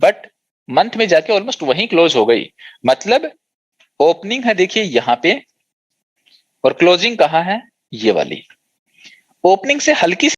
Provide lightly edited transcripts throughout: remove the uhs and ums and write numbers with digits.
But month में जाके almost वहीं क्लोज हो गई। मतलब ओपनिंग है देखिए यहाँ पे, और क्लोजिंग कहाँ है, ये वाली। ओपनिंग से हल्की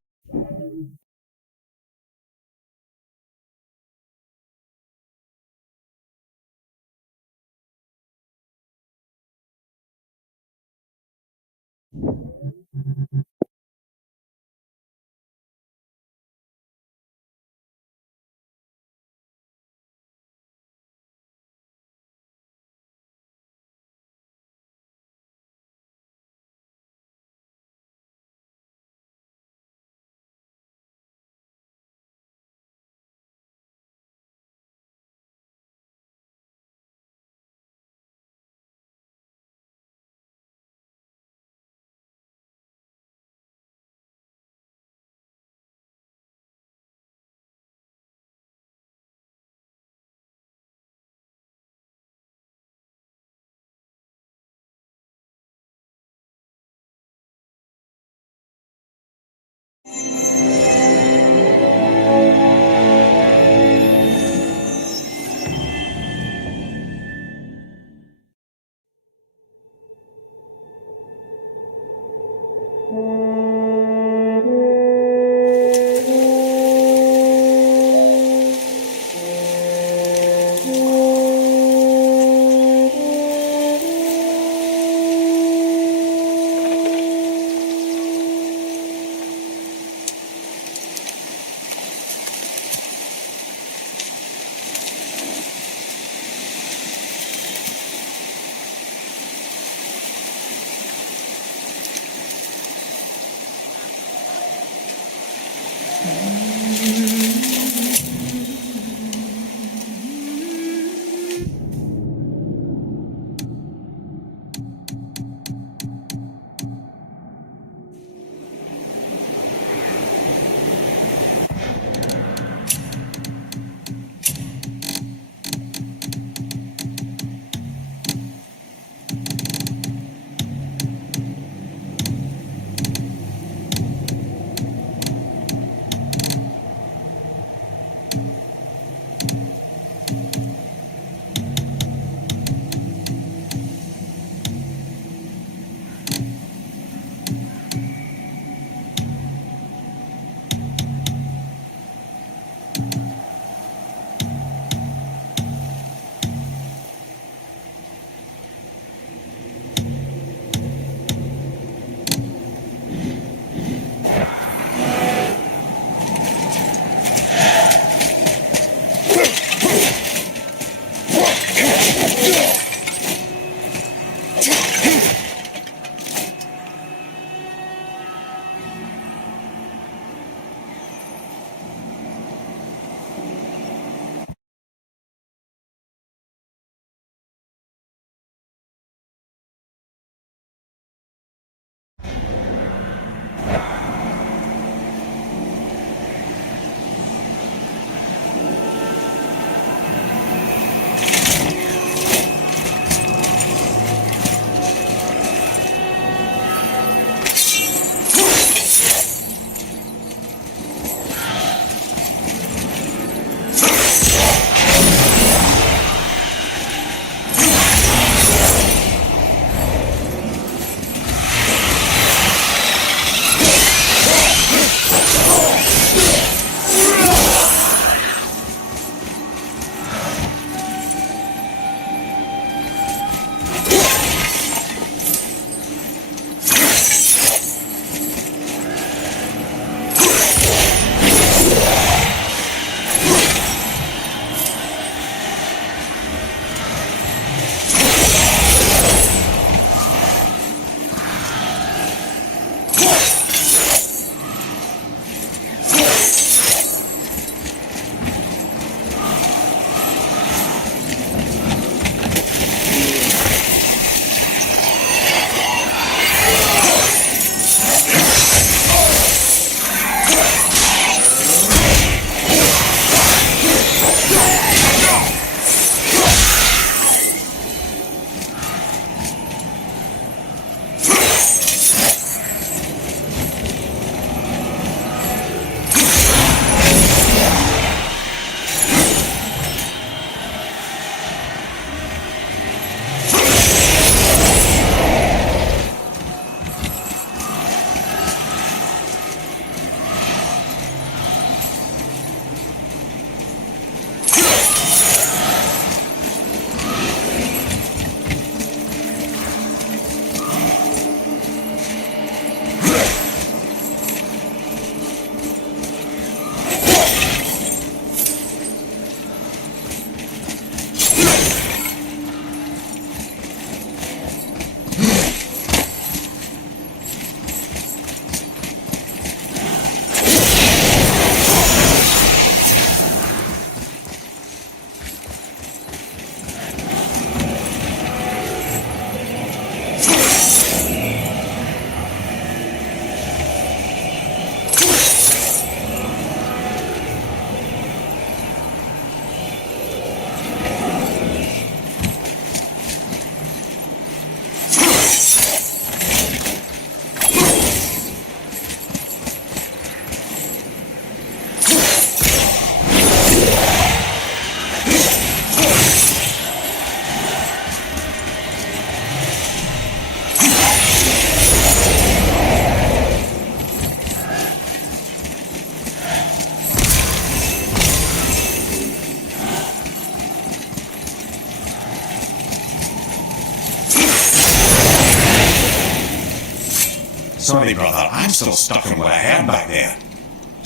Sorry, brother, I'm still stuck on what I heard back there.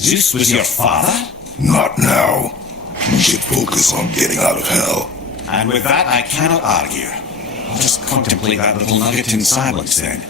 Zeus was your father? Not now. We should focus on getting out of hell. And with that, I cannot argue. I'll just contemplate that little nugget in silence then.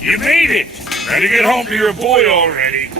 You made it! Better get home to your boy already.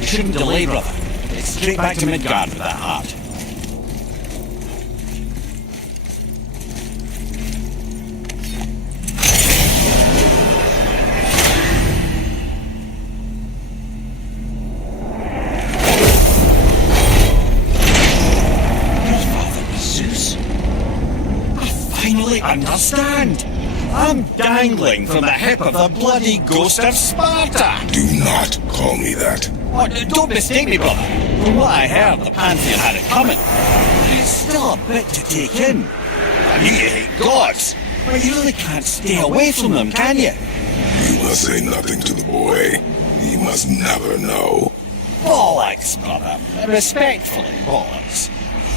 Shouldn't delay, brother. It's straight back to Midgard with that heart. Father Zeus? I finally understand. I'm dangling from the hip of the bloody ghost of Sparta. Do not call me that. Oh, don't mistake me, brother. From what I heard, the Pantheon had it coming. It's still a bit to take in. I knew you hate gods, but you really can't stay away from them, can you? You must say nothing to the boy. He must never know. Bollocks, brother. Respectfully, bollocks.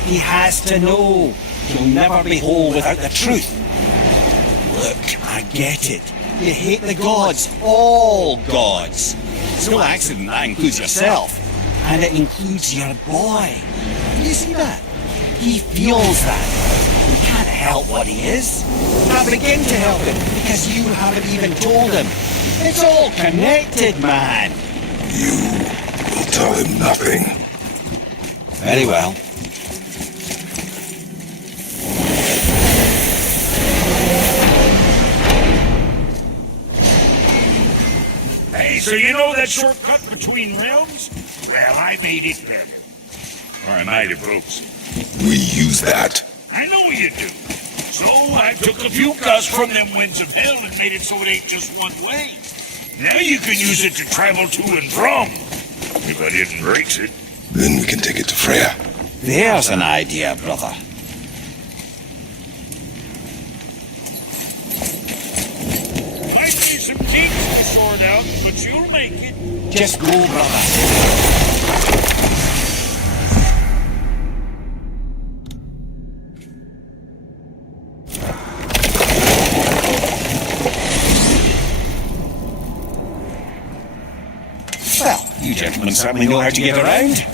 He has to know. He'll never be whole without the truth. Look, I get it. You hate the gods. All gods. It's no accident that includes yourself. And it includes your boy. You see that? He feels that. He can't help what he is. Can't begin to help him because you haven't even told him. It's all connected, man. You will tell him nothing. Very well. Hey, so you know that shortcut between realms? Well, I made it better. Or I might have broke some. We use that. I know you do. So I took a few gusts from them winds of hell and made it so it ain't just one way. Now you can use it to travel to and from. If I didn't break it. Then we can take it to Freya. There's an idea, brother. Might be some kinks to sort out, but you'll make it. Just go, brother. Well, you gentlemen certainly know how to get around.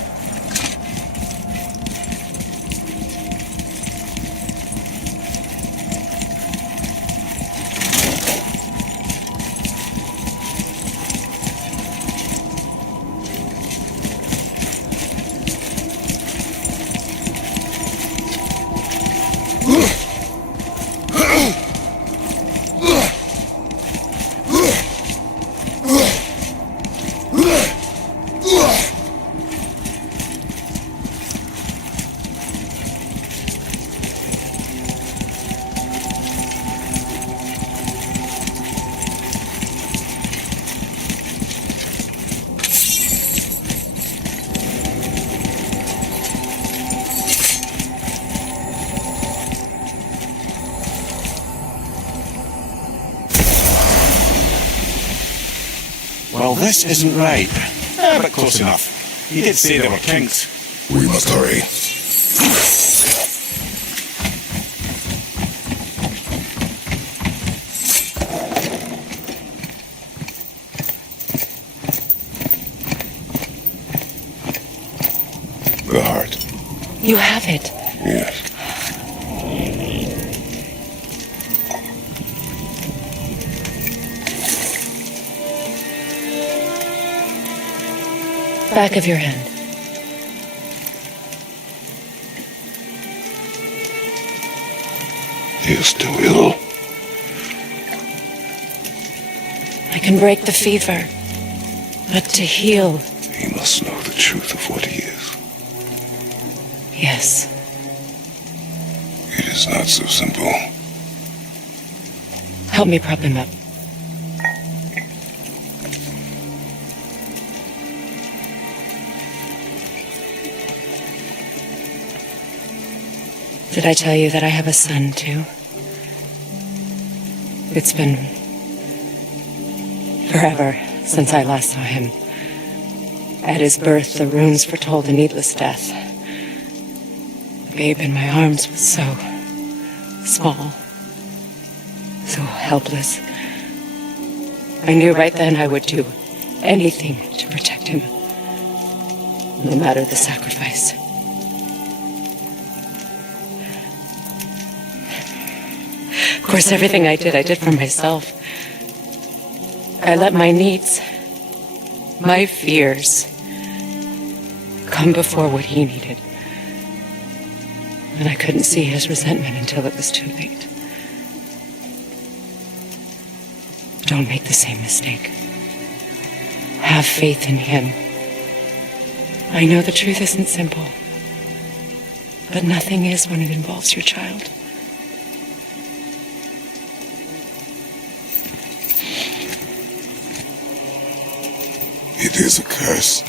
Well, this isn't right. But close enough. He did say there were kinks. We must hurry. The heart. You have it. Yes. Back of your hand. He is still ill. I can break the fever, but to heal, He must know the truth of what he is. yes. It is not so simple. Help me prop him up. Did I tell you that I have a son, too? It's been forever since I last saw him. At his birth, the runes foretold a needless death. The babe in my arms was so small, so helpless. I knew right then I would do anything to protect him, no matter the sacrifice. Of course, everything I did for myself. I let my needs, my fears, come before what he needed. And I couldn't see his resentment until it was too late. Don't make the same mistake. Have faith in him. I know the truth isn't simple, but nothing is when it involves your child. It is a curse.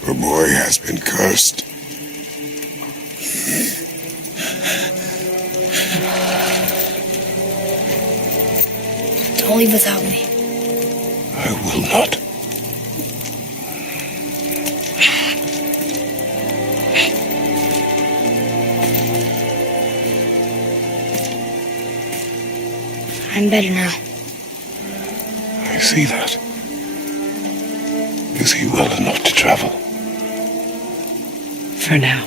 The boy has been cursed. Don't leave without me. I will not. I'm better now. I see that. Is he well enough to travel? For now.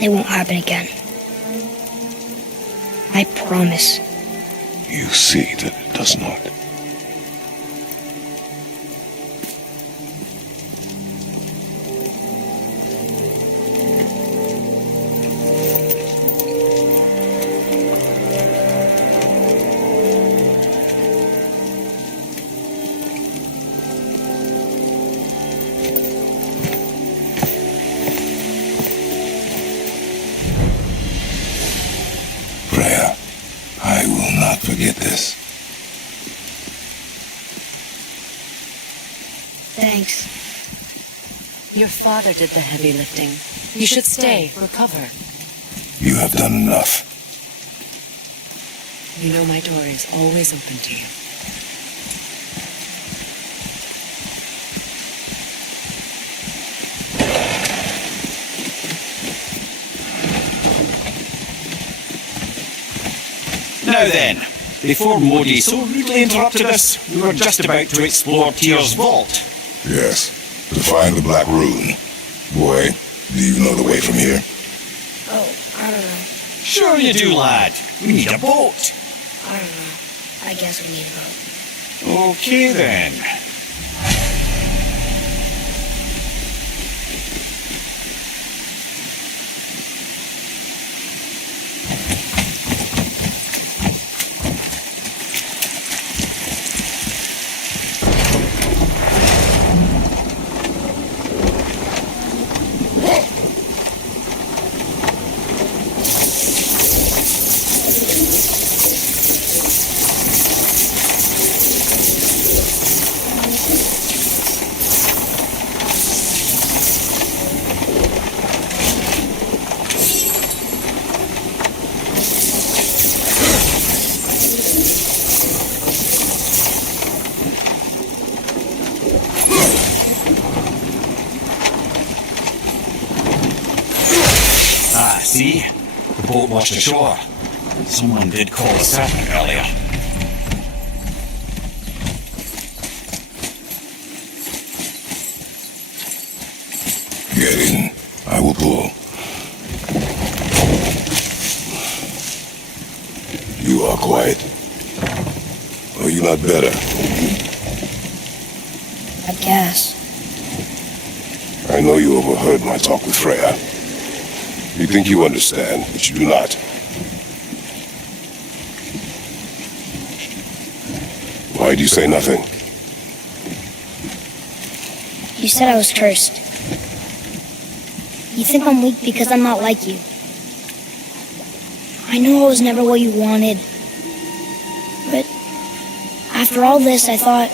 It won't happen again. I promise. You see that it does not. Freya, I will not forget this. Thanks. Your father did the heavy lifting. You should stay, recover. You have done enough. You know my door is always open to you. Now then, before Modi so rudely interrupted us, we were just about to explore Tyr's vault. Yes, to find the Black Rune. Boy, do you know the way from here? Oh, I don't know. Sure you do, lad. We need a boat. I don't know. I guess we need a boat. Okay then. see. The boat washed ashore. Someone did call a serpent earlier. Get in. I will pull. You are quiet. Are you not better? I guess. I know you overheard my talk with Freya. You think you understand, but you do not. Why do you say nothing? You said I was cursed. You think I'm weak because I'm not like you. I know I was never what you wanted. But after all this, I thought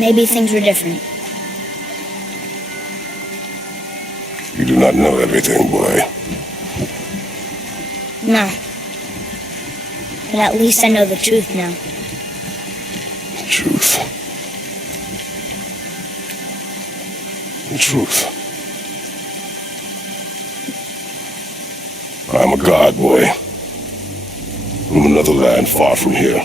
maybe things were different. You do not know everything, boy. No. But at least I know the truth now. The truth. The truth. I'm a god, boy. From another land far from here.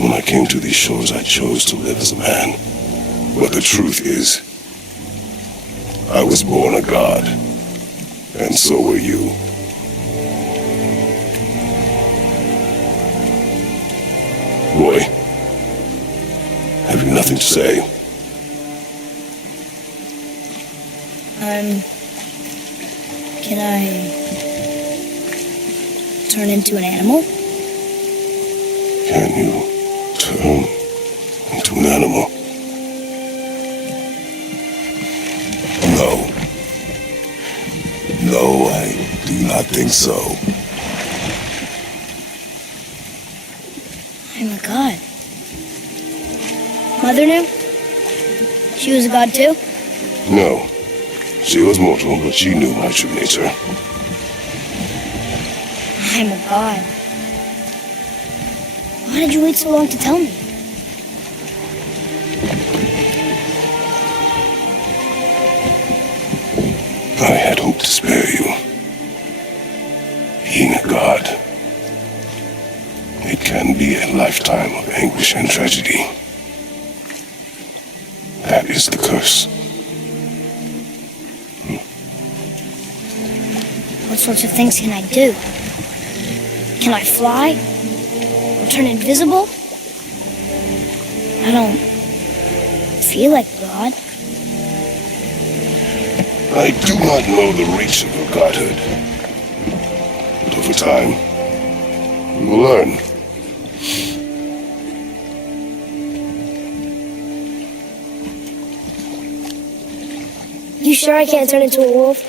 When I came to these shores, I chose to live as a man. But the truth is, I was born a god. And so were you. Boy, have you nothing to say? Can I turn into an animal? Can you turn into an animal? No. No, I do not think so. I'm a god. Mother knew? She was a god too? No. She was mortal, but she knew my true nature. I'm a god. Why did you wait so long to tell me? I had hoped to spare you. Being a god, it can be a lifetime of anguish and tragedy. That is the curse. What sorts of things can I do? Can I fly? Or turn invisible? I don't feel like God. I do not know the reach of your godhood. But over time, we will learn. You sure I can't turn into a wolf?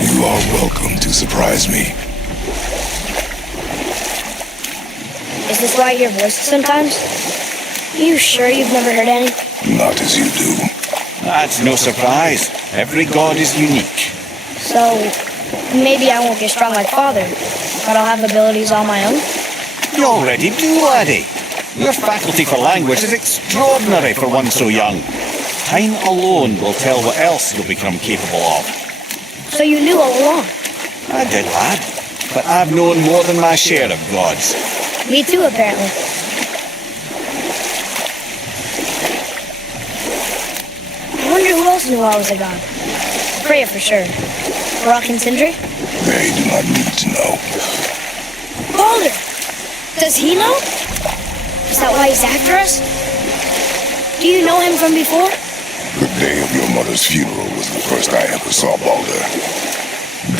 You are welcome to surprise me. Is this why I hear voices sometimes? You sure you've never heard any? Not as you do. That's no surprise. Every god is unique. So, maybe I won't get strong like Father, but I'll have abilities all my own? You already do, laddie. Your faculty for language is extraordinary for one so young. Time alone will tell what else you'll become capable of. So you knew all along? I did, lad. But I've known more than my share of gods. Me too, apparently. I wonder who else knew I was a god. Freya for sure. Rock and Sindri? They do not need to know. Baldur! Does he know? Is that why he's after us? Do you know him from before? The day of your mother's funeral was the first I ever saw Baldur.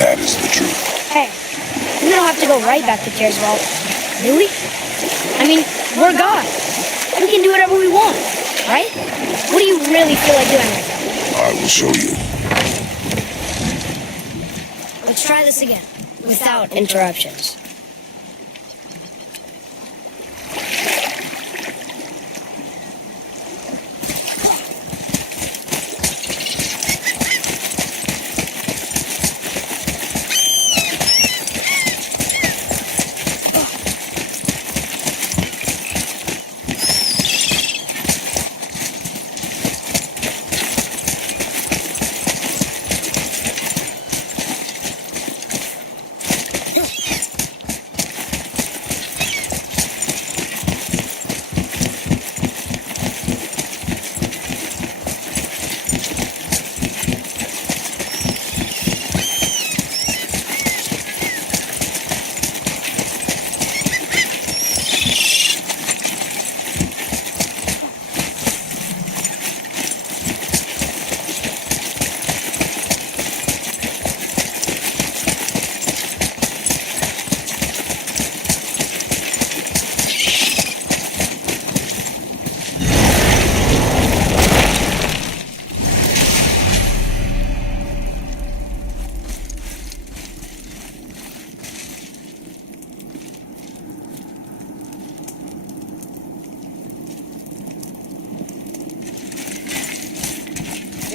That is the truth. Hey, we don't have to go right back to Tearswald, do we? I mean, we're God. We can do whatever we want, right? What do you really feel like doing right now? I will show you. Let's try this again, without interruptions.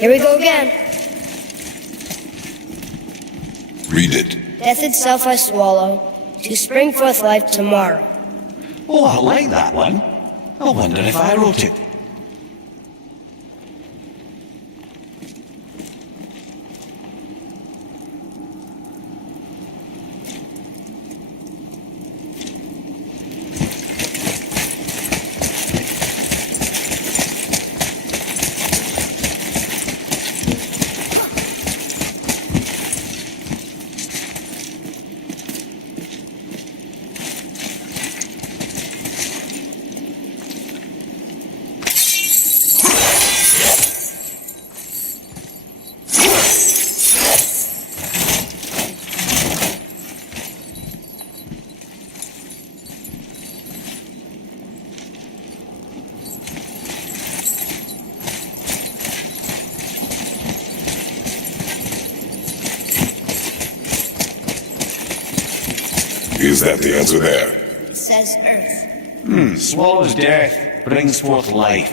Here we go again. Read it. Death itself I swallow, to spring forth life tomorrow. Oh, I like that one. I wonder if I wrote it. Is that the answer there? It says Earth. Swallows death, brings forth life.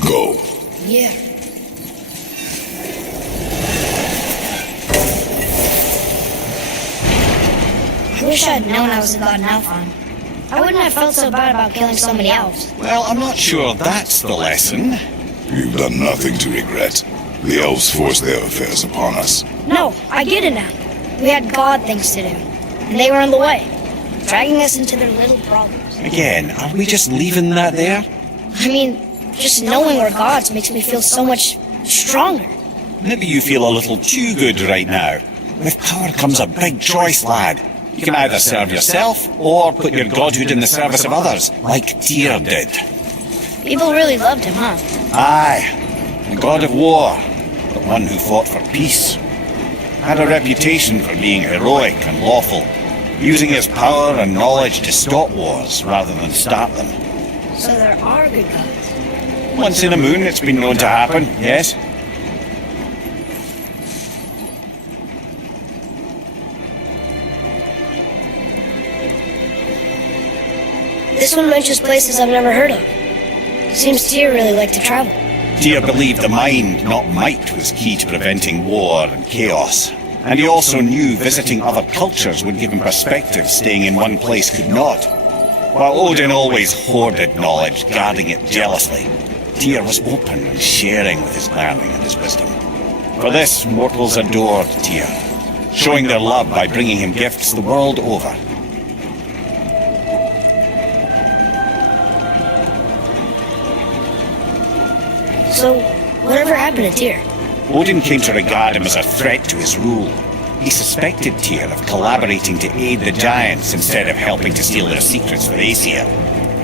Go. Yeah. I wish I'd known I was a god in Niflheim. I wouldn't have felt so bad about killing so many elves. Well, I'm not sure that's the lesson. You've done nothing to regret. The elves forced their affairs upon us. No, I get it now. We had god things to do, and they were in the way, dragging us into their little problems. Again, are we just leaving that there? I mean, just knowing we're gods makes me feel so much stronger. Maybe you feel a little too good right now. With power comes a big choice, lad. You can either serve yourself, or put your godhood in the service of others, like Tyr did. People really loved him, huh? Aye, a god of war, but one who fought for peace. Had a reputation for being heroic and lawful, using his power and knowledge to stop wars rather than start them. So there are good gods. Once in a moon it's been known to happen, yes? This one mentions places I've never heard of. Seems Tyr really liked to travel. Tyr believed the mind, not might, was key to preventing war and chaos. And he also knew visiting other cultures would give him perspective staying in one place could not. While Odin always hoarded knowledge, guarding it jealously, Tyr was open and sharing with his learning and his wisdom. For this, mortals adored Tyr, showing their love by bringing him gifts the world over. So, whatever happened to Tyr? Odin came to regard him as a threat to his rule. He suspected Tyr of collaborating to aid the giants instead of helping to steal their secrets for Aesir.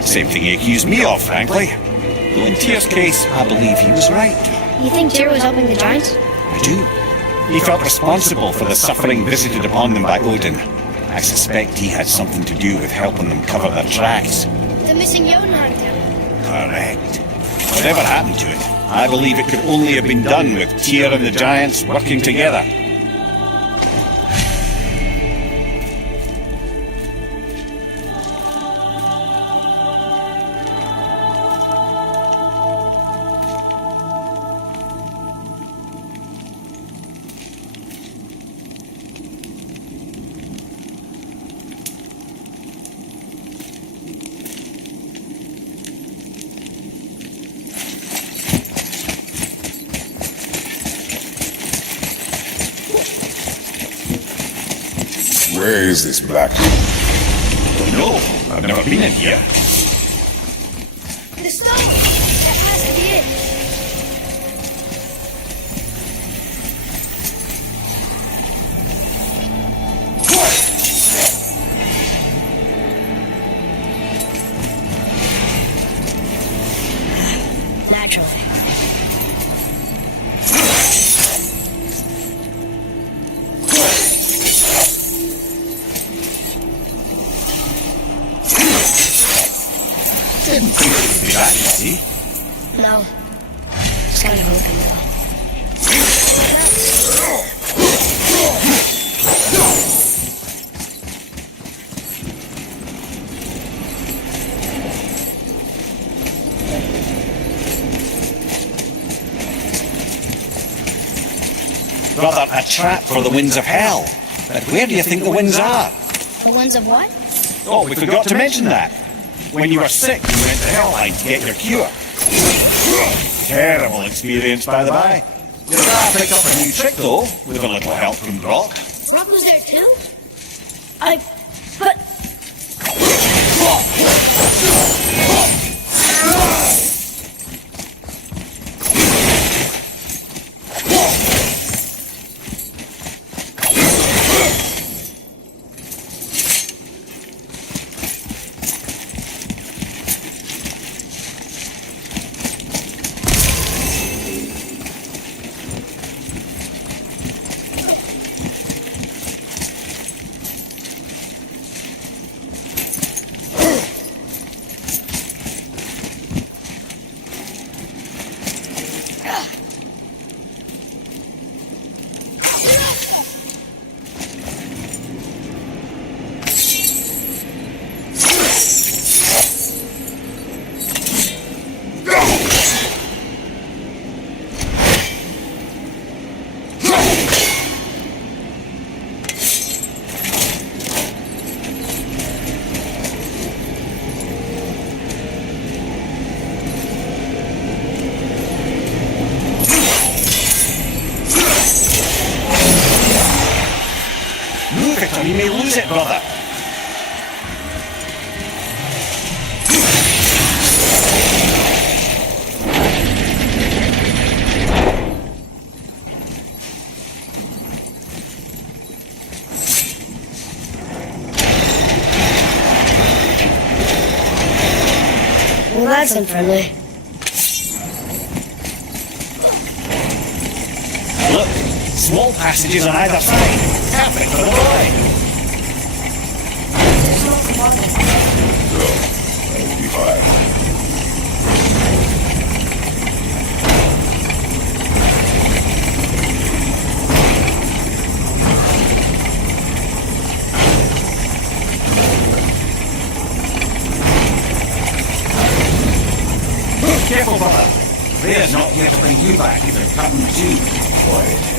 Same thing he accused me of, frankly. Though in Tyr's case, I believe he was right. You think Tyr was helping the giants? I do. He felt responsible for the suffering visited upon them by Odin. I suspect he had something to do with helping them cover their tracks. The missing Jotunheim town. Correct. Whatever happened to it, I believe it could only have been done with Tyr and the giants working together. Where is this black? No, I've never been in here. The stone! That has to be it. Naturally. Didn't think it would be that easy. No. Just kind of hoping though. Brother, a trap for the winds of hell. But where do you think the winds are? The winds of what? Oh, we forgot to mention that. When you were sick, you went to Helheim to get your cure. Terrible experience, by the by. Your dad picked up a new trick, though, with a little help from Brock. Brock was there too? But... You may lose it, brother. Well, that's unfriendly. Look, small passages on either side. Perfect for the boy. I'll be fine. Careful, brother. Freya's not here to bring you back if they're cutting too. Quiet.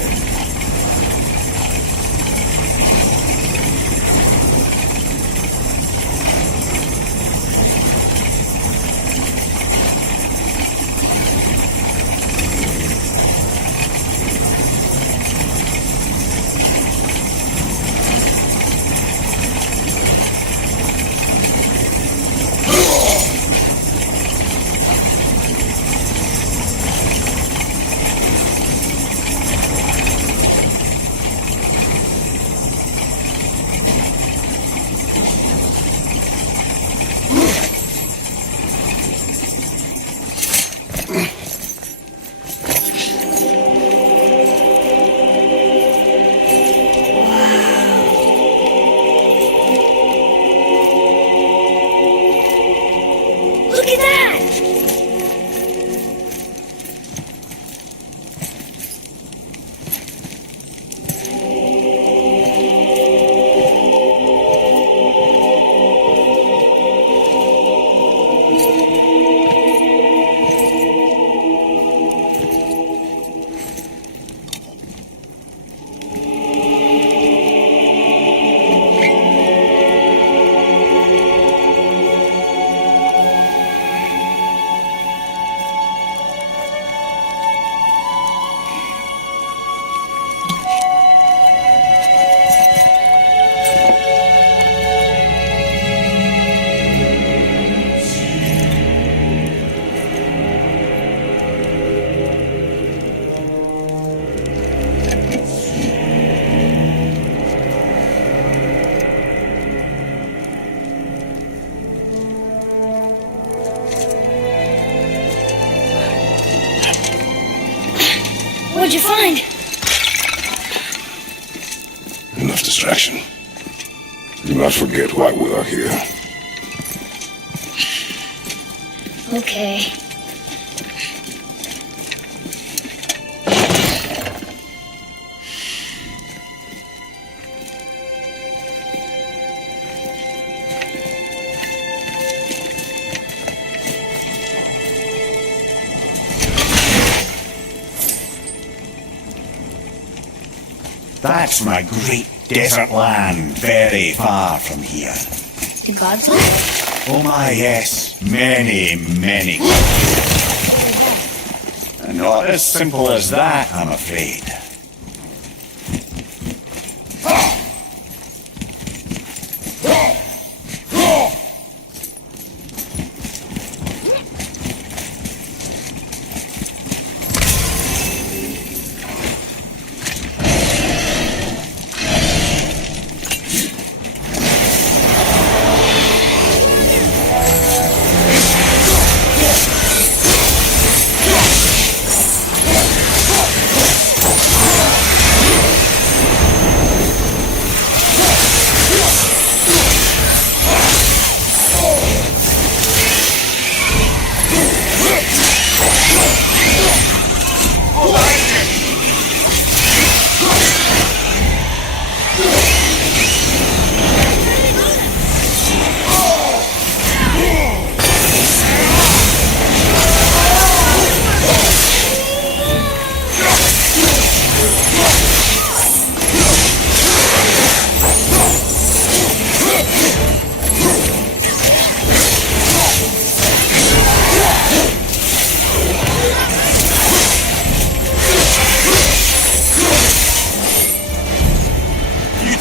What'd you find? Enough distraction. Do not forget why we are here. Okay. That's from a great desert land very far from here. Do gods live? Oh my, yes. Many, many. Not as simple as that, I'm afraid.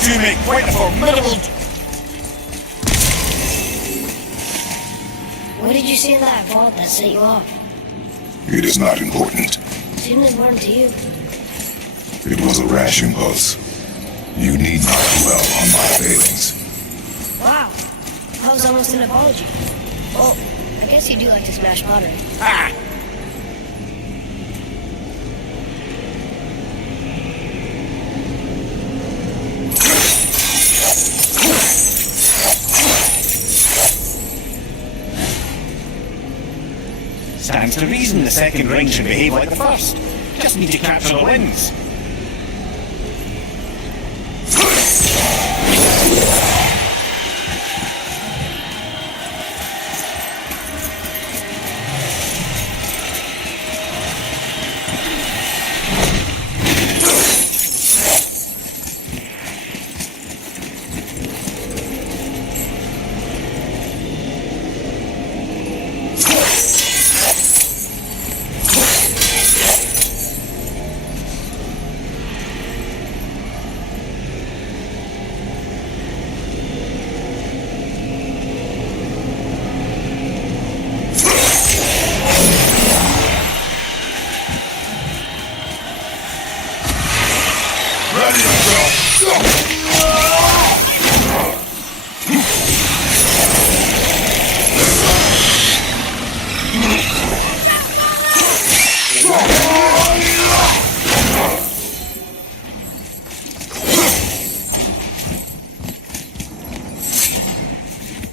You make quite a formidable... What did you see in that vault that set you off? It is not important. Seemed important to you. It was a rash impulse. You need not dwell on my failings. Wow. That was almost an apology. Well, I guess you do like to smash pottery. Ah! Stands to reason the second ring should behave like the first. Just need to capture the winds.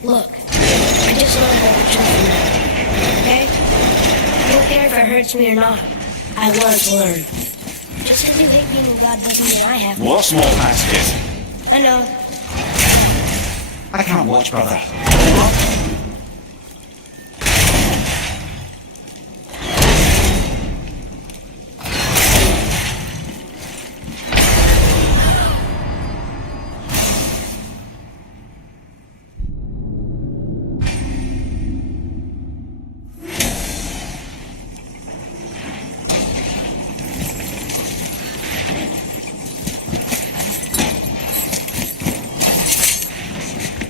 Look, I just learned a lesson from that. Okay? I don't care if it hurts me or not. I want to learn. Just because you hate being a god doesn't mean I have to. More small passages. I know. I can't watch, brother.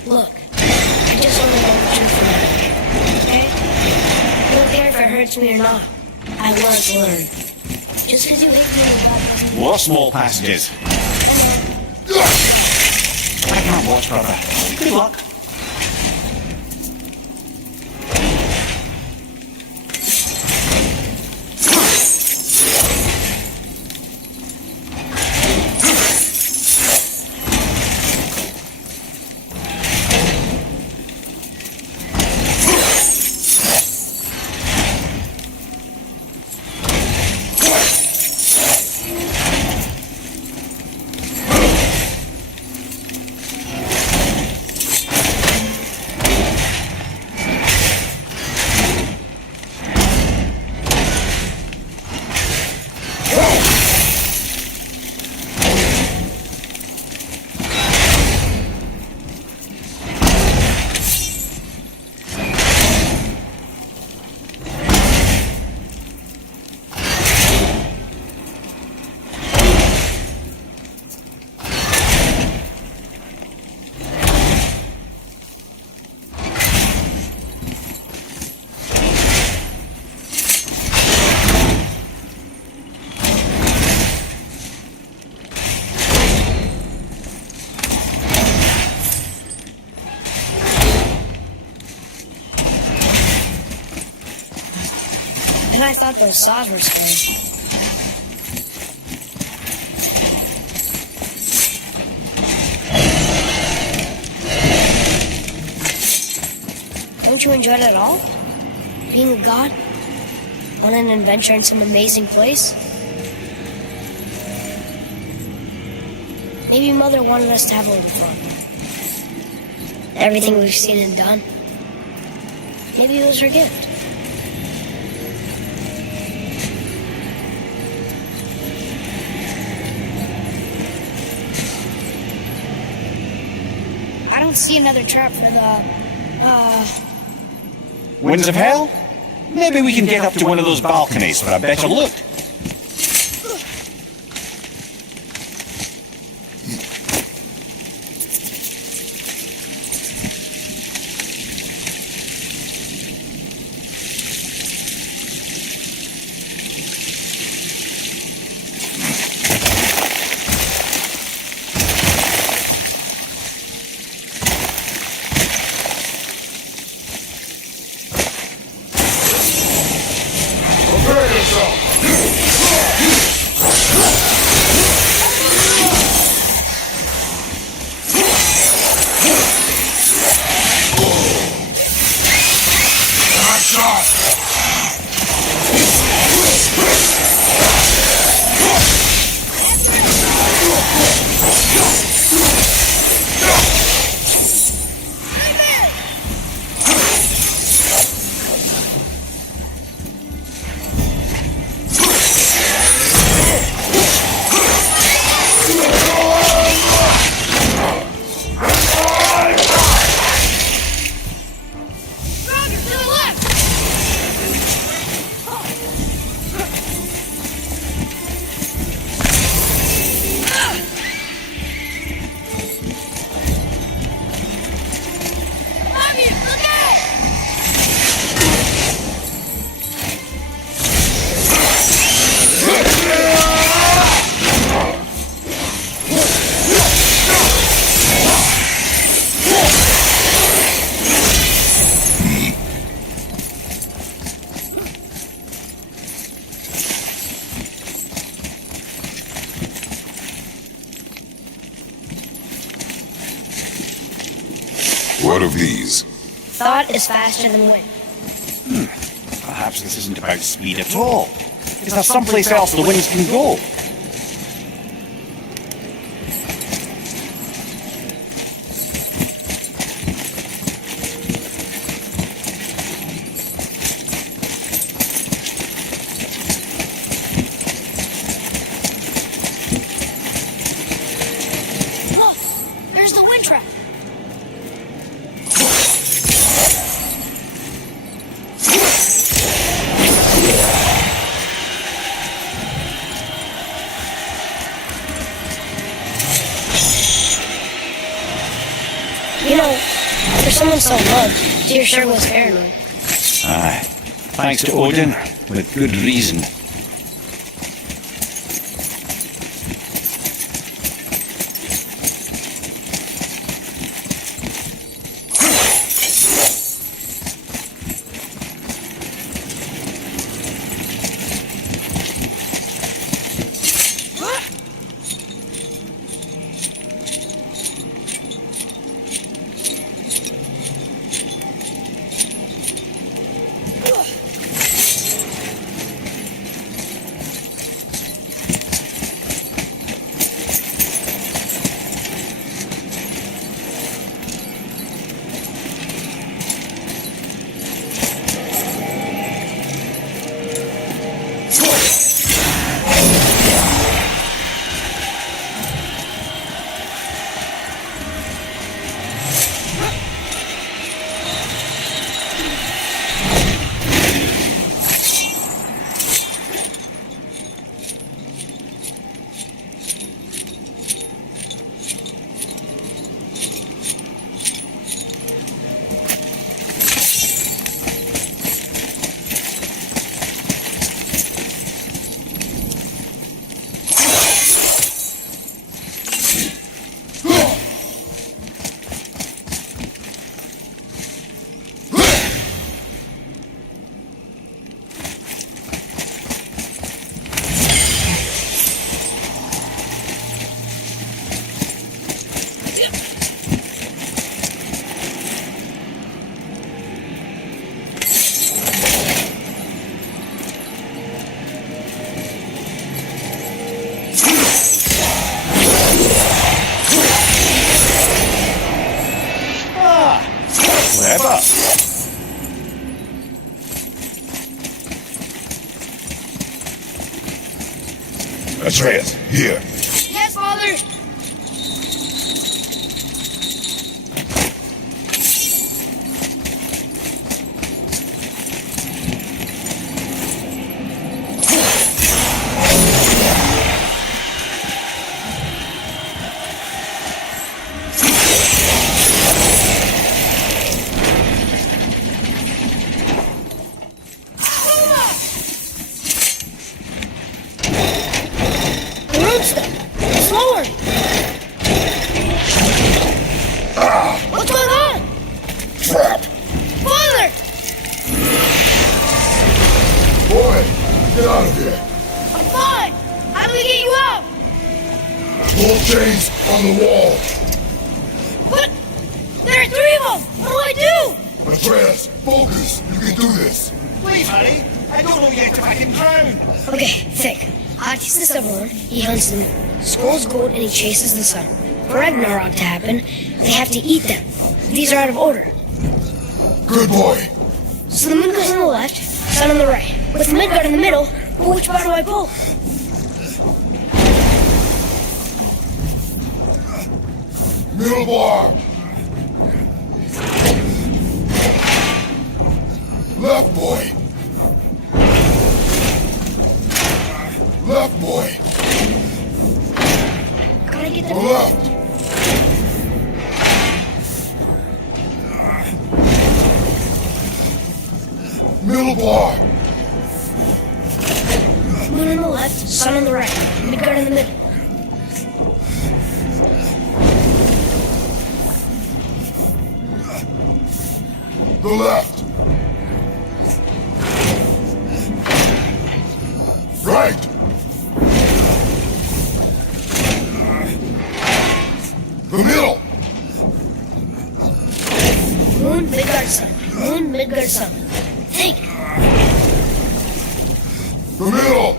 Look, I just learned a truth from that. Okay? I don't care if it hurts me or not. I want to learn. Just because you hate being a god doesn't mean More small passages. I can't watch, brother. Good luck. I thought those saws were scary. Don't you enjoy it at all? Being a god? On an adventure in some amazing place? Maybe Mother wanted us to have a little fun. Everything we've seen and done. Maybe it was her gift. I don't see another trap for the, Winds of Hell? Maybe we can get up to one of those balconies for a better look. What of these? thought is faster than wind. Perhaps this isn't about speed at all. Is there someplace else the winds can go? Look, there's the wind trap. You know, for someone so loved, Dear sure was paranoid. Aye. Thanks to Odin, with good reason. Clever. Atreus, here. Yes, Father. Slower! What's going on? Trap! Father! Boy, get out of here. I'm fine! How do we get you out? Pull chains on the wall. But there are three of them! What do I do? Atreus, focus. You can do this. Leave, Harry. I don't know yet if I can drown. Okay, think. Hades the Silver, he hunts the moon. Skull's gold and he chases the sun. For Ragnarok to happen, they have to eat them. These are out of order. Good boy. So the moon goes on the left, sun on the right. With Midgard in the middle, but which bar do I pull? Middle bar. Left boy. Left boy. Gotta get The them. left. Middle bar. Moon on the left, sun on the right. Midgard in the middle. The left. Right. The middle. Moon, Midgard, sun. Moon, Midgard, sun. Think. The middle.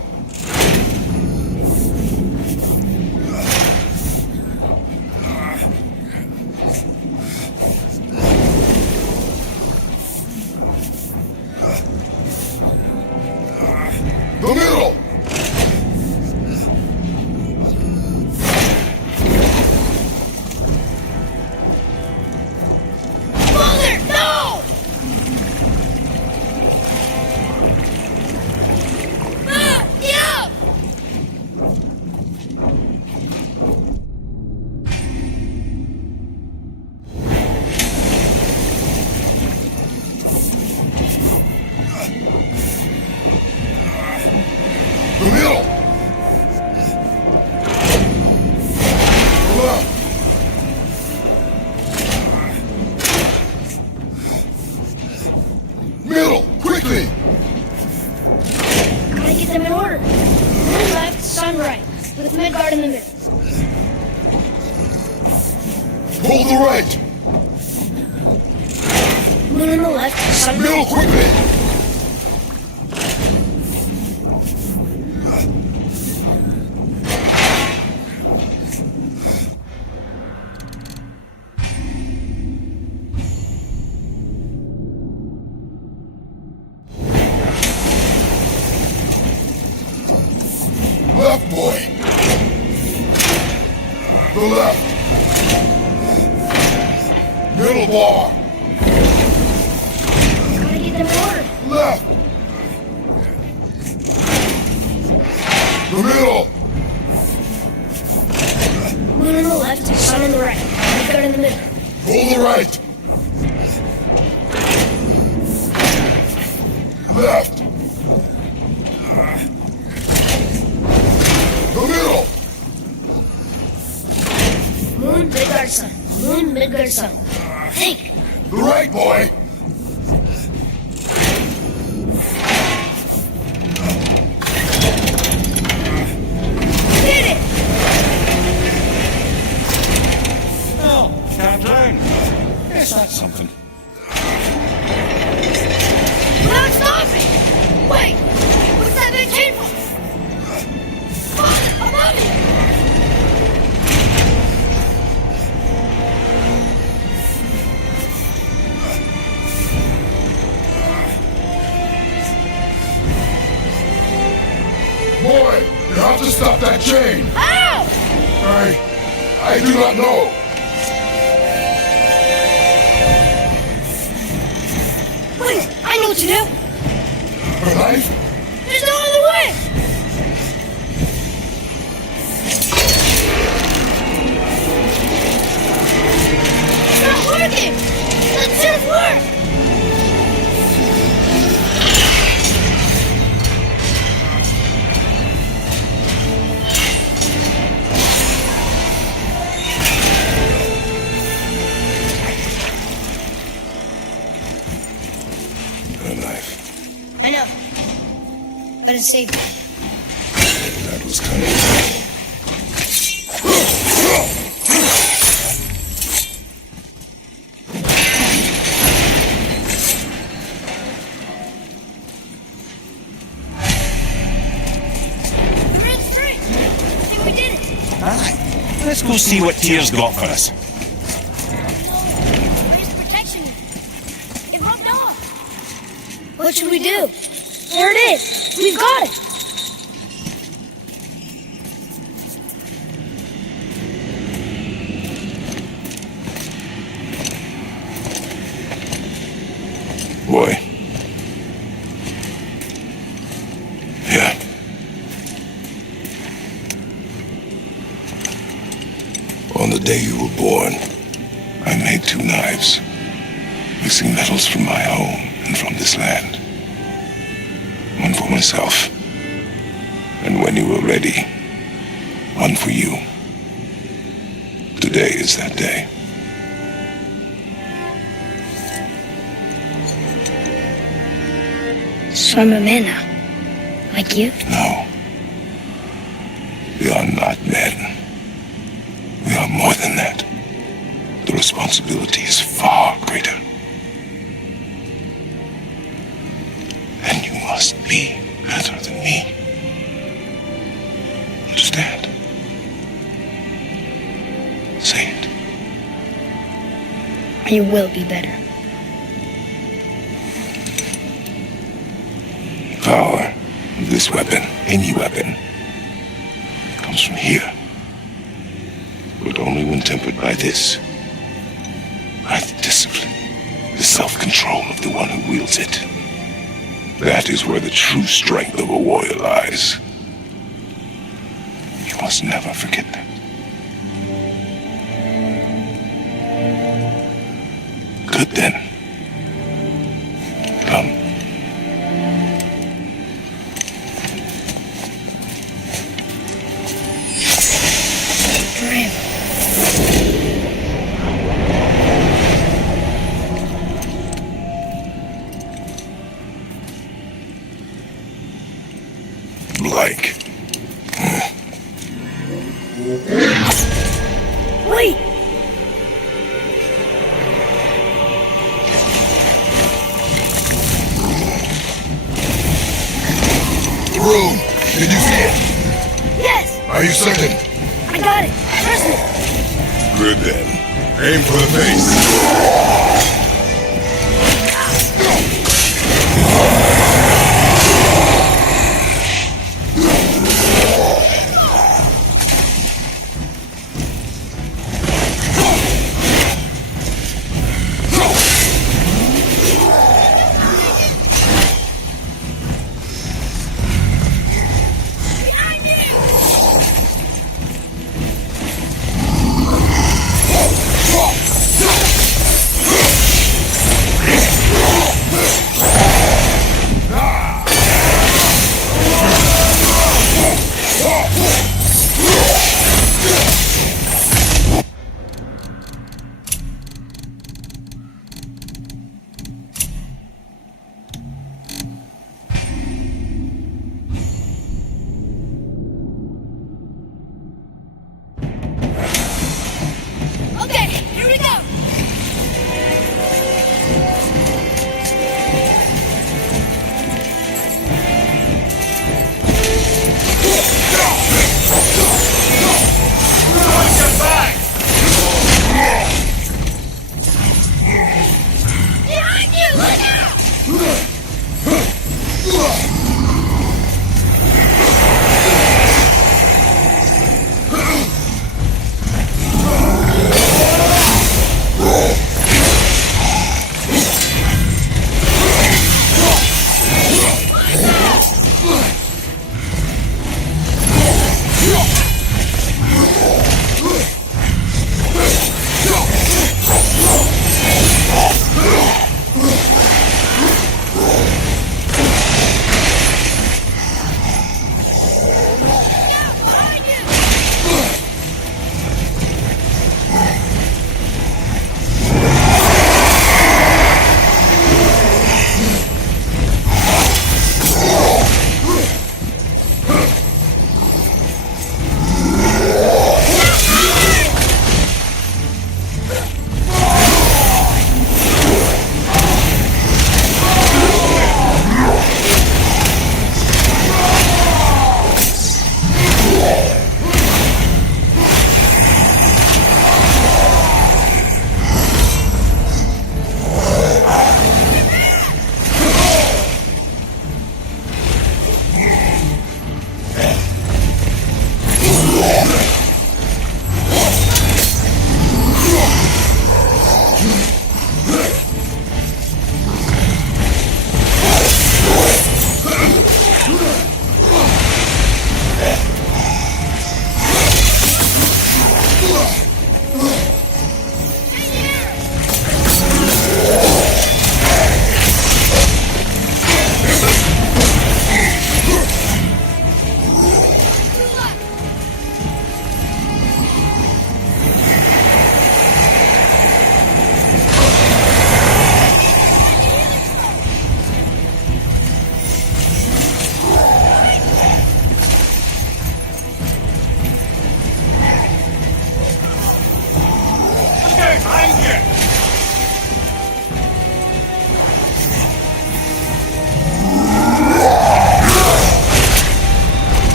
The middle. Father, no! Yeah! The middle. The left. Middle, quickly. Gotta get them in order. Moon left, sun right. With Midgard in the middle. Pull the right. Moon on the left, sun right. Middle, quickly. Left, boy. The left. Middle bar. Gotta get them in order. Left. The middle. Moon on the left, sun on the right. Midgard in the middle. Pull the right. Left. The middle. Moon, Midgard, sun. Moon, Midgard, sun. Think. The right, boy. Did it! Oh, can't drown. Guess that's something. Not stopping! Wait! What's that big came from? Father, above me! that chain? How? I do not know. Wait, I know what to do. Her knife? There's no other way. It's not working. Let the tooth work. Her knife. I know. But it's safe. That was cunning. The red's free. I think we did it. Aye. Let's go see what Tyr's got for us. Where's the protection? It rubbed off. What should we do? There it is. We've got it. Boy. Yeah. On the day you were born, I made 2 knives, mixing metals from my home and from this land. One for myself, and when you were ready, one for you. Today is that day. So I'm a man now. Like you? No. We are not men. We are more than that. The responsibility is far greater. And you must be better than me. Understand? Say it. You will be better. Power of this weapon, any weapon, comes from here. But only when tempered by this. By the discipline, the self-control of the one who wields it. That is where the true strength of a warrior lies. You must never forget that. Good then. Come. Dream. Blank. Wait! The room! Did you see it? Yes! Are you certain? I got it! Trust me! Good then. Aim for the face. Behind you!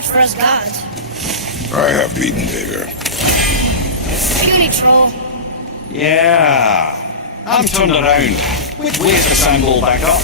match for us gods. I have beaten bigger. Puny troll. Yeah. I'm turned around. Which way's the sandball back up?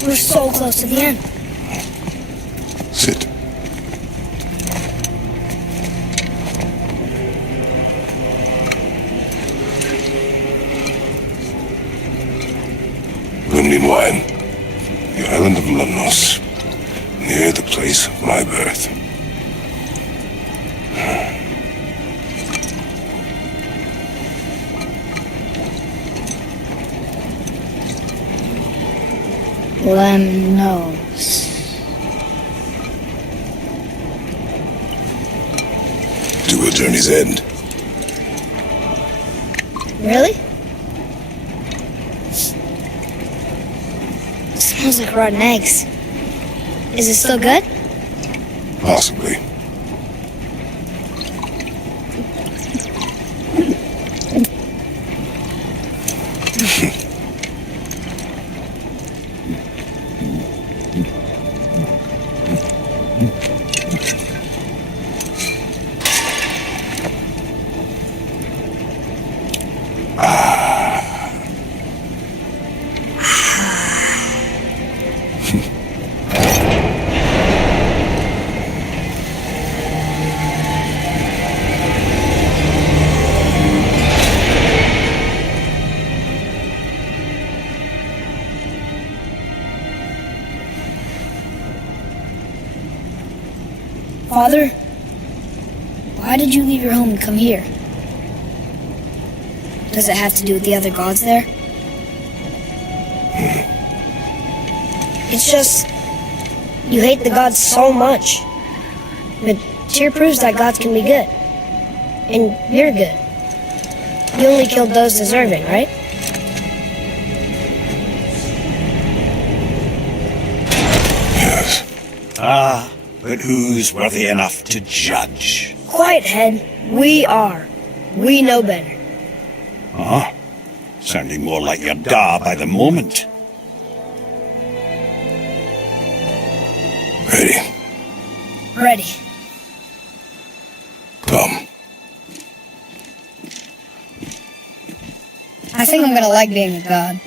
We're so close to the end. Sit. Niflheim, the island of Lemnos, near the place of my birth. Lemnos. To a journey's end. Really? Smells like rotten eggs. Is it still good? Possibly. Father, why did you leave your home and come here? Does it have to do with the other gods there? It's just, you hate the gods so much. But Tyr proves that gods can be good. And you're good. You only killed those deserving, right? Yes. But who's worthy enough to judge? Quiet, head. We are. We know better. Huh? Sounding more like your da by the moment. Ready? Ready. Come. I think I'm gonna like being a god.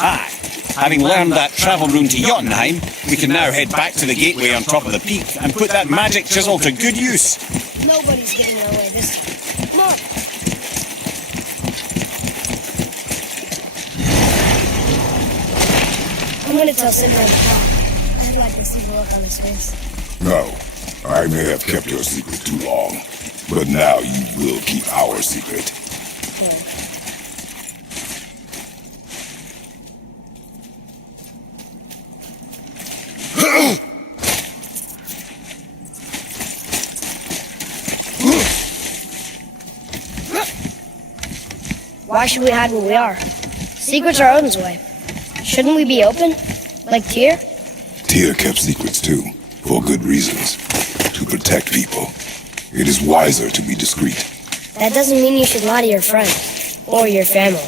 Aye. Having learned that travel route to Jotunheim, we can now head back to the gateway on top of the peak and put that magic chisel to good use. Nobody's getting their way this time. Come on. I'm gonna tell Cinder on the phone. I'd like to see the look on his face. No, I may have kept your secret too long, but now you will keep our secret. Yeah. Why should we hide where we are? Secrets are Odin's way. Shouldn't we be open? Like Tyr? Tyr kept secrets too, for good reasons. To protect people. It is wiser to be discreet. That doesn't mean you should lie to your friend. or your family.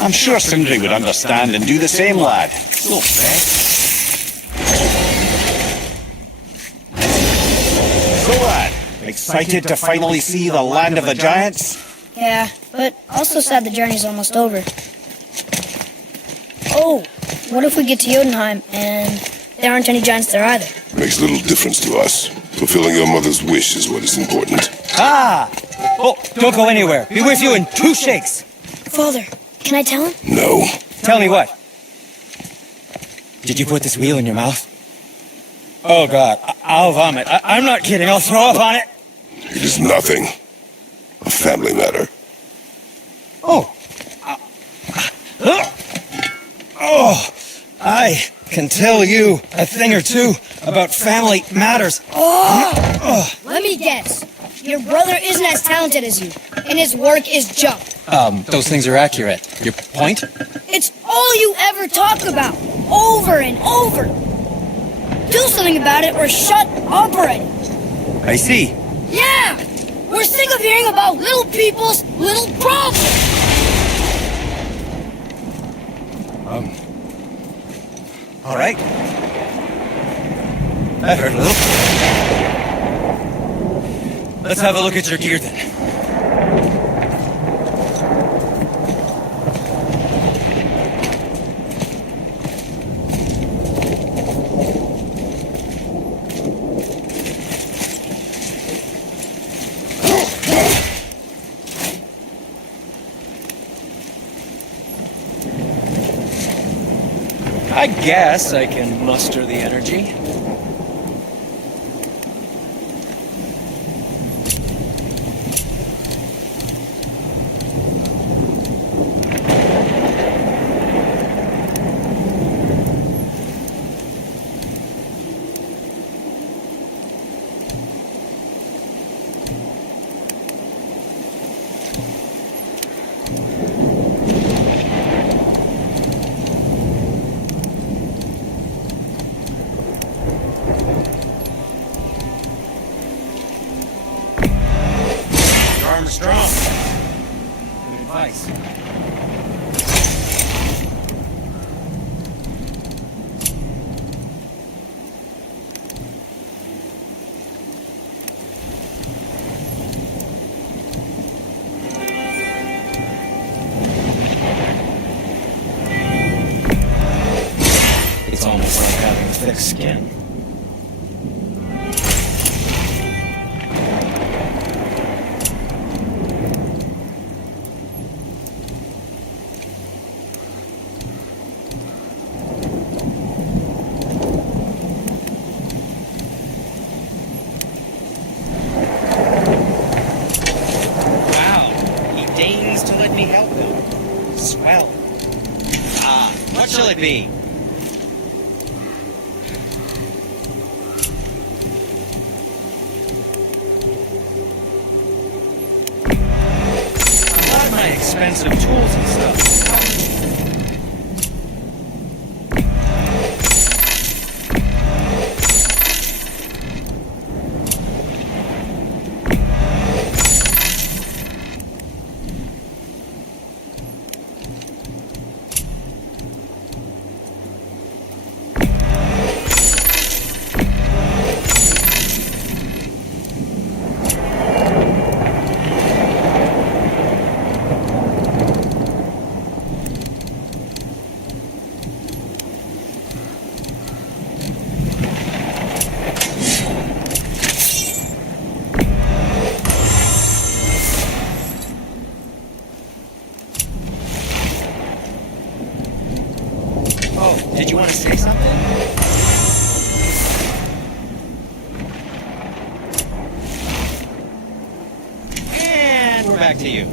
I'm sure Sindri would understand and do the same, lad. So fret. So, lad, excited to finally see the land of the giants? Yeah, but also sad the journey's almost over. Oh, what if we get to Jotunheim and there aren't any giants there either? Makes little difference to us. Fulfilling your mother's wish is what is important. Ah! Oh, don't go anywhere. Be with you in 2 shakes. Father, can I tell him? No. Tell me what? Did you put this wheel in your mouth? Oh, God. I'll vomit. I'm not kidding. I'll throw up on it. It is nothing. A family matter. Oh. Oh. I can tell you a thing or two about family matters. Let me guess. Your brother isn't as talented as you, and his work is junk. Those things are accurate. Your point? It's all you ever talk about, over and over. Do something about it or shut up already. I see. Yeah! We're sick of hearing about little people's little problems. All right. That hurt a little. Let's have a look at your gear then. I guess I can muster the energy. Strong. Good advice. It's almost like having thick skin. To let me help him. Swell. What shall it be? I love my expensive tools and stuff. Did you want to say something? And we're back to you.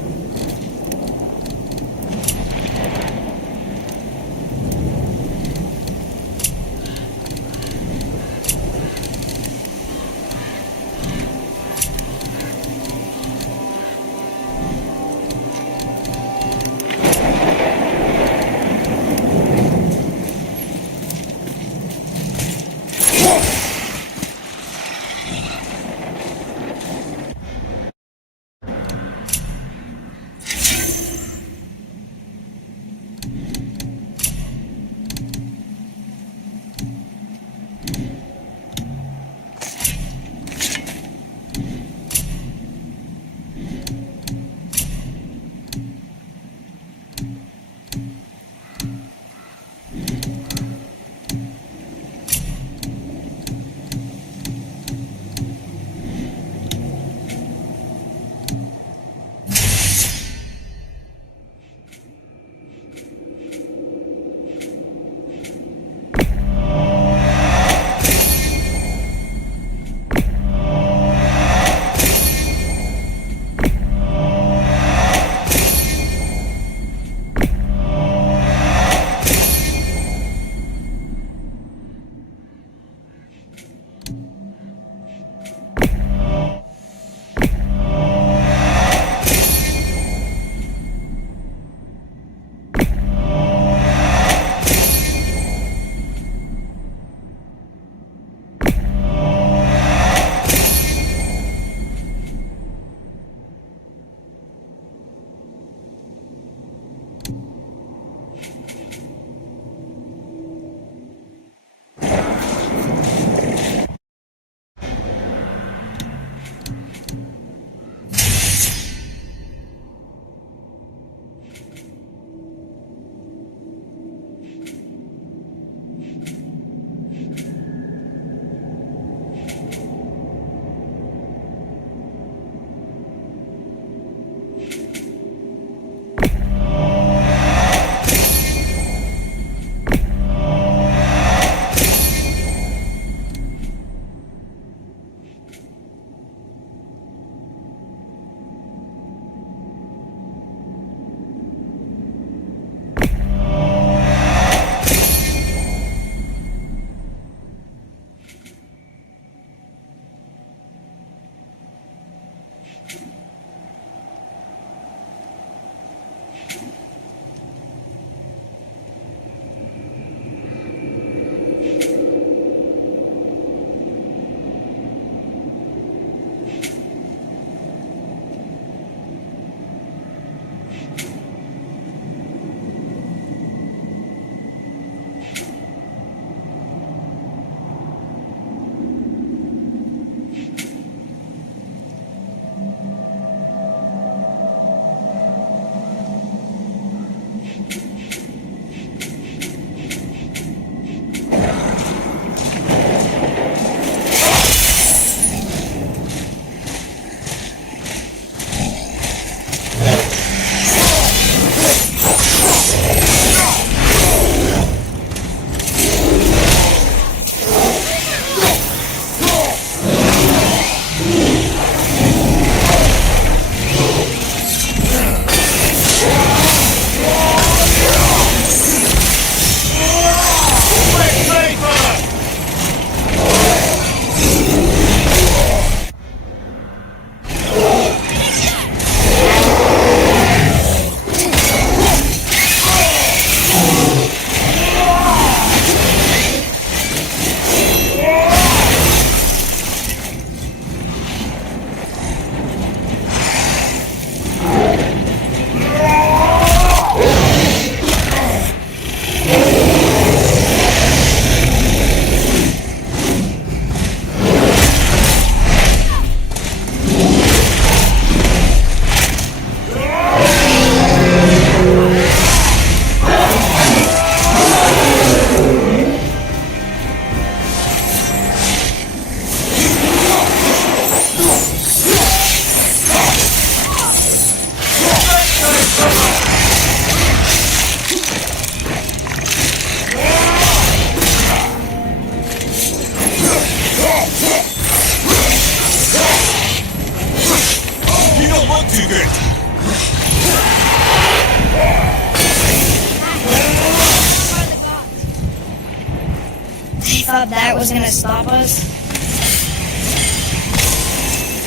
thought that was gonna stop us.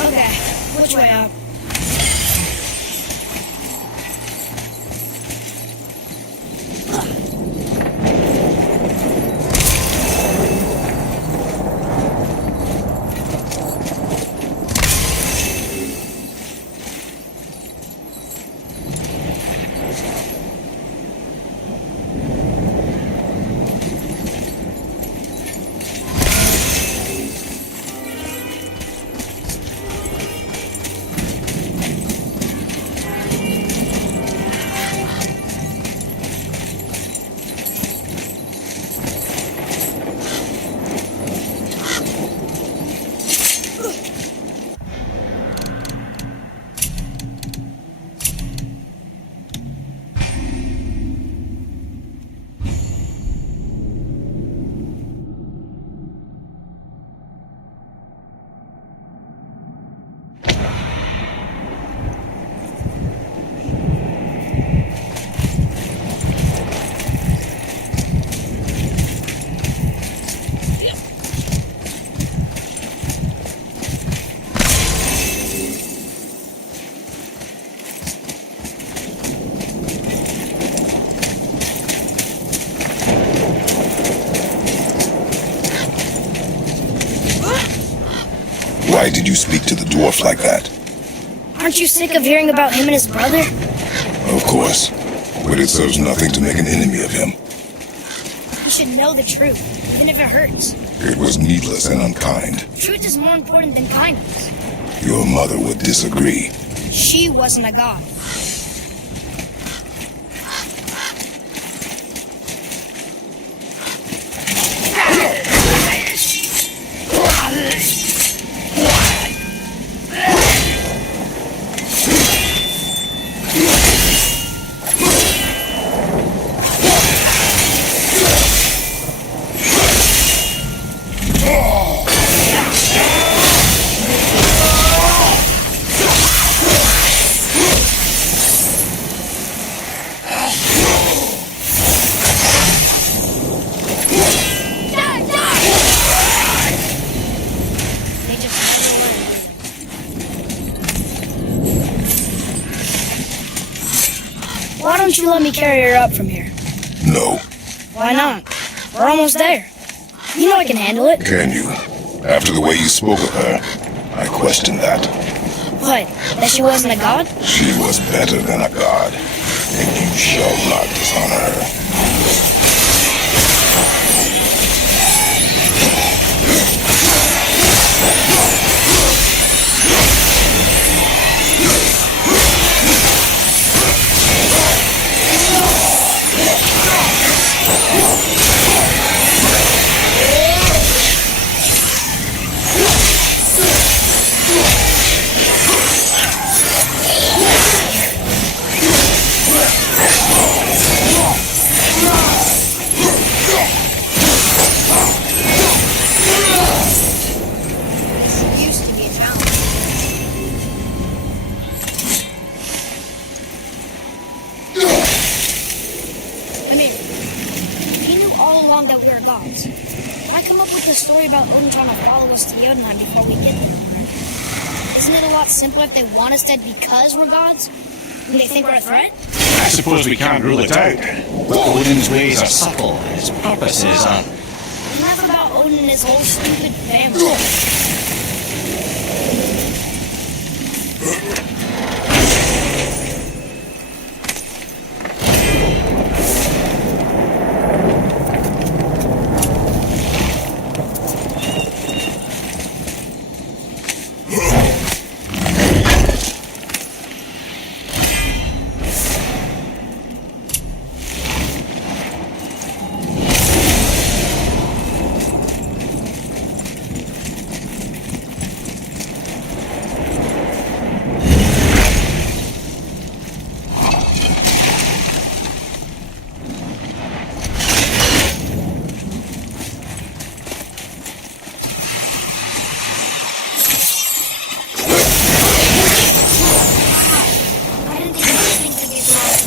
Okay, which way up? Why did you speak to the dwarf like that? Aren't you sick of hearing about him and his brother? Of course. But it serves nothing to make an enemy of him. You should know the truth, even if it hurts. It was needless and unkind. Truth is more important than kindness. Your mother would disagree. She wasn't a god. don't you let me carry her up from here? No. Why not? We're almost there. You know I can handle it. Can you? After the way you spoke of her, I question that. What? That she wasn't a god? She was better than a god, and you shall not dishonor her. Used to be a challenge. I mean, he knew all along that we were gods. I come up with this story about Odin trying to follow us to Jotunheim before we get there. Isn't it a lot simpler if they want us dead because we're gods? And they think we're a threat? I suppose we can't rule it out. But Odin's ways are subtle, his purposes aren't. Enough about Odin and his whole stupid family. I didn't think these things would get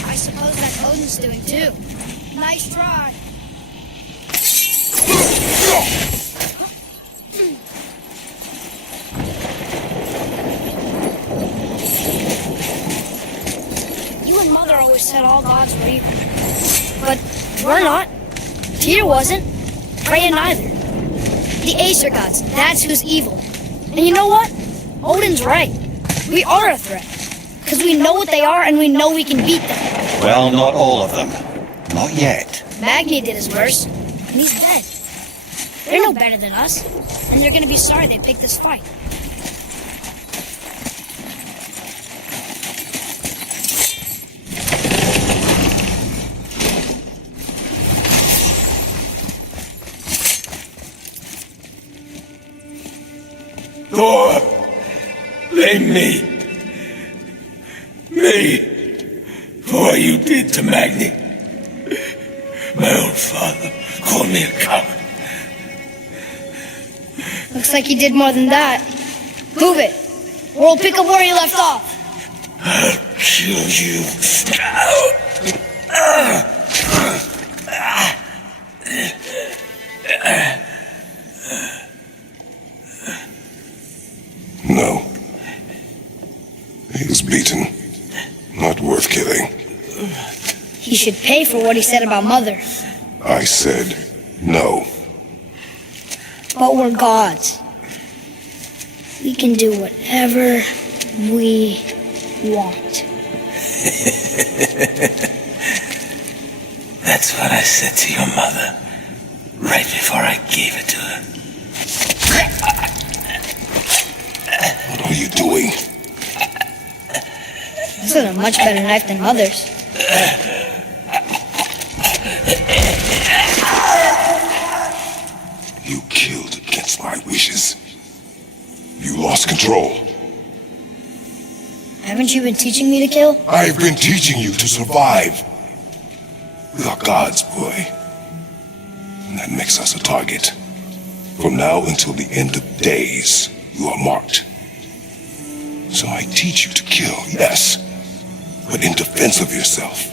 I suppose that's Odin's doing too. Nice try. You and Mother always said all gods were evil. But we're not. Tyr wasn't. Freya neither. The Aesir gods, that's who's evil. And you know what? Odin's right. We are a threat. Because we know what they are and we know we can beat them. Well, not all of them. Not yet. Magni did his worst, and he's dead. They're no better than us, and they're gonna be sorry they picked this fight. Thor! Blame me! Me! For what you did to Magni. My own father called me a coward. Looks like he did more than that. Move it, or we'll pick up where he left off. I'll kill you. No. He was beaten. Not worth killing. He should pay for what he said about Mother. I said no. But we're gods. We can do whatever we want. That's what I said to your mother right before I gave it to her. What are you doing? This is a much better knife than Mother's. You killed against my wishes. You lost control. Haven't you been teaching me to kill? I've been teaching you to survive. We are gods, boy. And that makes us a target. From now until the end of days, you are marked. So I teach you to kill, yes, but in defense of yourself.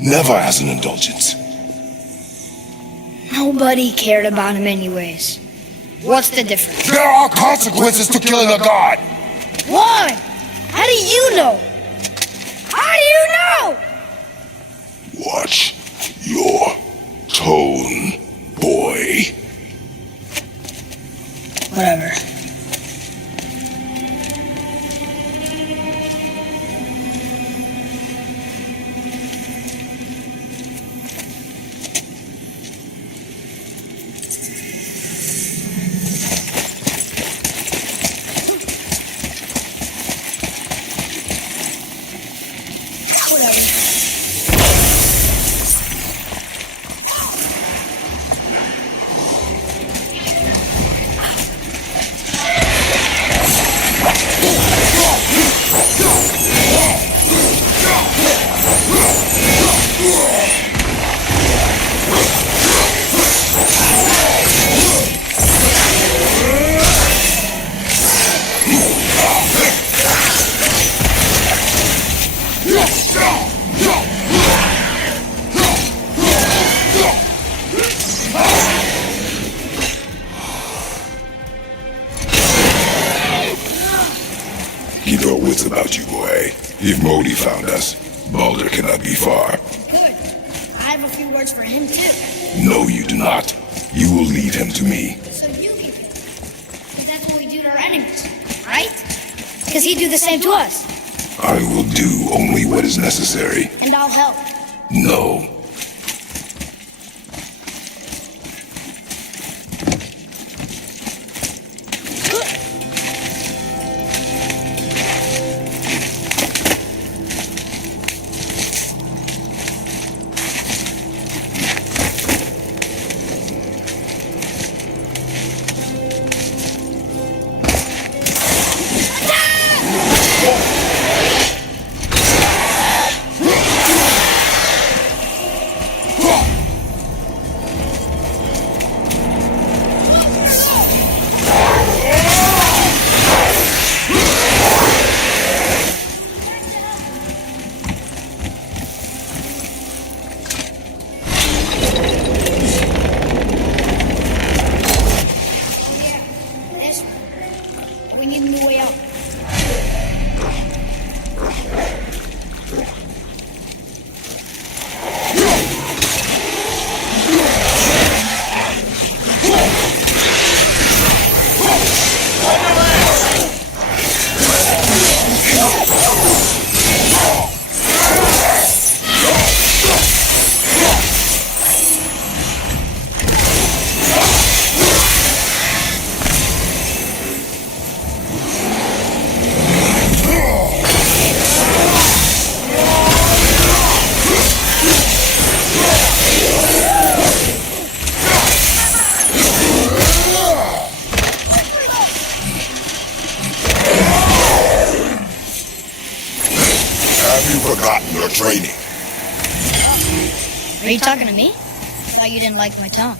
Never as an indulgence. Nobody cared about him anyways. What's the difference? There are consequences to killing a god! Why? How do you know? How do you know? Watch your tone, boy. Whatever. Keep your wits about you, boy. If Modi found us, Baldur cannot be far. Good. I have a few words for him too. No, you do not. You will leave him to me. So you leave him. Because that's what we do to our enemies, right? Because he'd do the same to us. I will do only what is necessary. And I'll help. No. We need a new way out. Have you forgotten your training? Are you talking to me? I thought you didn't like my tongue.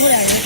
Whatever.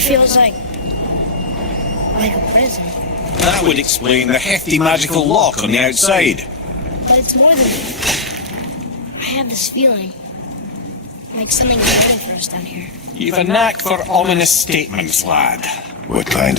feels like a prison. That would explain the hefty magical lock on the outside. But it's more than that. I have this feeling like something's waiting for us down here. You've a knack for ominous statements, lad. What kind